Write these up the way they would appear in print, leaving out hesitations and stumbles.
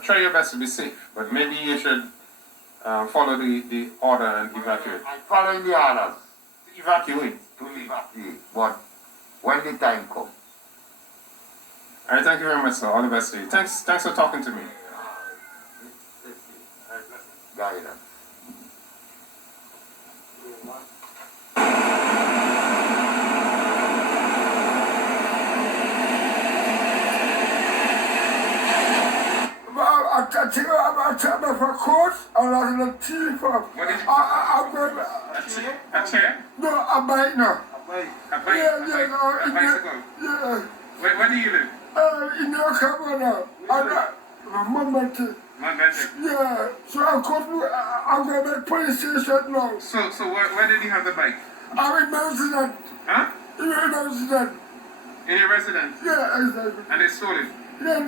Try your best to be safe, but maybe you should follow the order and evacuate. I'm following the orders Evacuate. to evacuate, but when the time comes. Alright, thank you very much, sir. All the best to you. Thanks for talking to me. Guidance. I take my for course and I'm the chief of. What is it? I'm going A chair? No, a bike now. A bike? Yeah, no, A bicycle? Yeah. Where do you live? In your camera now. I'm Mountain. Yeah. So I'm going to the police station now. So where did you have the bike? I'm in Vincent. Huh? In Vincent. In your residence? Yeah, exactly. And they stole it? Yeah. We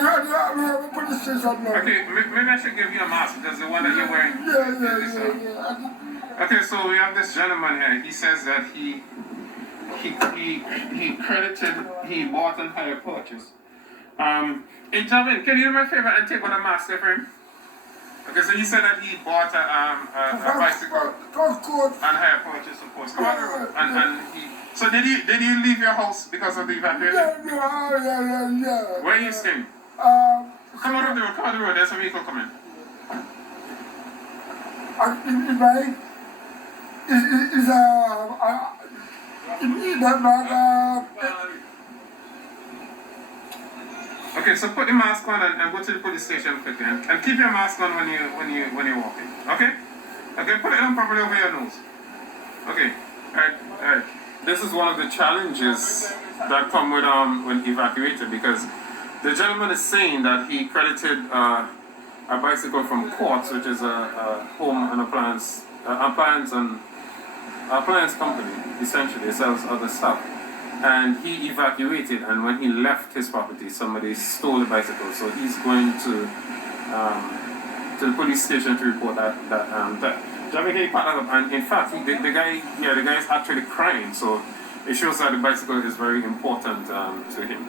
have a police station now. Okay, maybe I should give you a mask because the one that you're wearing. Yeah. Okay, so we have this gentleman here. He says that he bought and hired purchase. Hey, Javin, can you do me a favor and take on a mask there for him? Okay, so he said that he bought a bicycle and hired purchase, of course. Come on, and he. So did you leave your house because of the evacuation? Yeah. Where are you staying? Come out of the road. There's a vehicle coming. Okay, so put the mask on and go to the police station quickly, and keep your mask on when you're walking. Okay? Okay, put it on properly over your nose. Okay. Alright. This is one of the challenges that come with when evacuated, because the gentleman is saying that he credited a bicycle from Quartz, which is a home and appliance company. Essentially, it sells other stuff. And he evacuated, and when he left his property, somebody stole the bicycle. So he's going to the police station to report that. Jamaica part that up, and in fact, the guy is actually crying. So it shows that the bicycle is very important to him.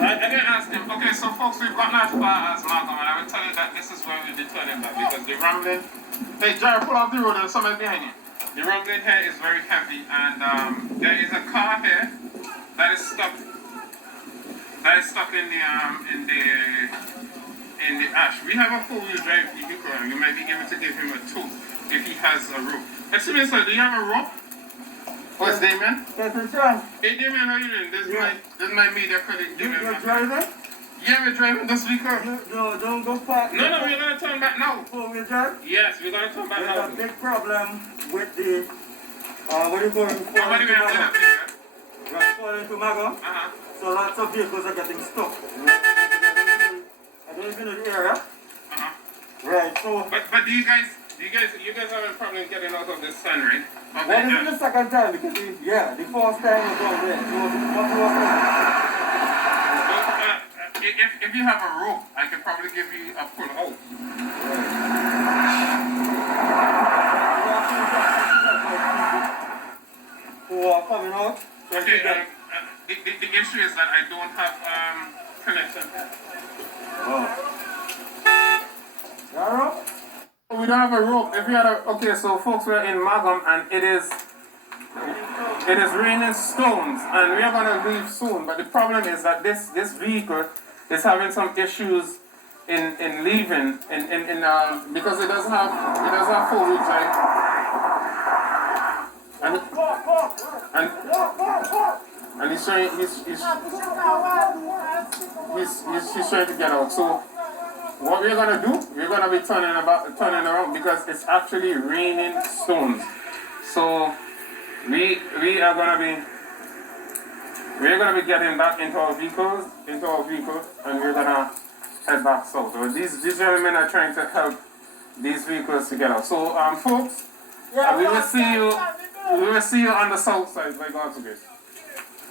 I didn't ask him. Okay, so folks, we've gotten as far as Malcolm, and I will tell you that this is where we'll be turning back because the rumbling. Hey, Jared, pull off the road and somebody behind you. The rumbling here is very heavy, and there is a car here that is stuck. That is stuck in the ash. We have a 4-wheel drive vehicle, and we might be able to give him a tow if he has a rope. Excuse me, sir. Do you have a rope? What's Damien? Yes, sir. Hey Damien, how you doing? This is my media colleague. You're driving? Yeah, we're driving this vehicle. No, don't go back. No, we're gonna turn back now. 4-wheel drive? Yes, we're gonna turn back now. There's a big problem with the what do you call it? Somebody will have dinner, please. Right, falling to Mago. So lots of vehicles are getting stuck. I don't even know the area. Right, so. But do you guys have a problem getting out of this sun, right? Well, this is the second time because the first time was all there. If you have a rope, I can probably give you a pull out. Who are coming out? Okay, the issue is that I don't have connection. Yarrow? We don't have a rope. If you had okay, so folks, we're in Magum and it is raining stones and we are gonna leave soon. But the problem is that this vehicle is having some issues in leaving because it doesn't have 4-wheel drive. And he's trying to get out. So what we're gonna do, we're gonna be turning around because it's actually raining stones. So we're gonna be getting back into our vehicle, and we're gonna head back south. So these gentlemen are trying to help these vehicles to get out. So folks, we will see you on the south side by God's grace.